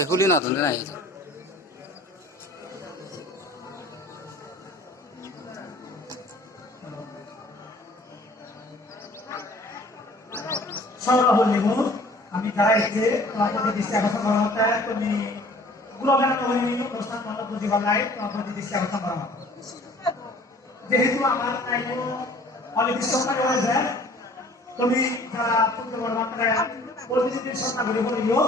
এগুলি না ধরে নাই আমি দাঁড়াইছে তোমার প্রতি দৃষ্টি আকর্ষণ করা হতে তুমি গুরুগান কহিনী প্রস্থান মত বুঝিবার লাই তোমার প্রতি দৃষ্টি আকর্ষণ করা হতো যেহেতু আমার নাই কোনো অনির্দিষ্ট সময় রয়েছে তুমি যারা চন্দ্রগড় মাত্রায় প্রতিনিধির সন্না করে বলিও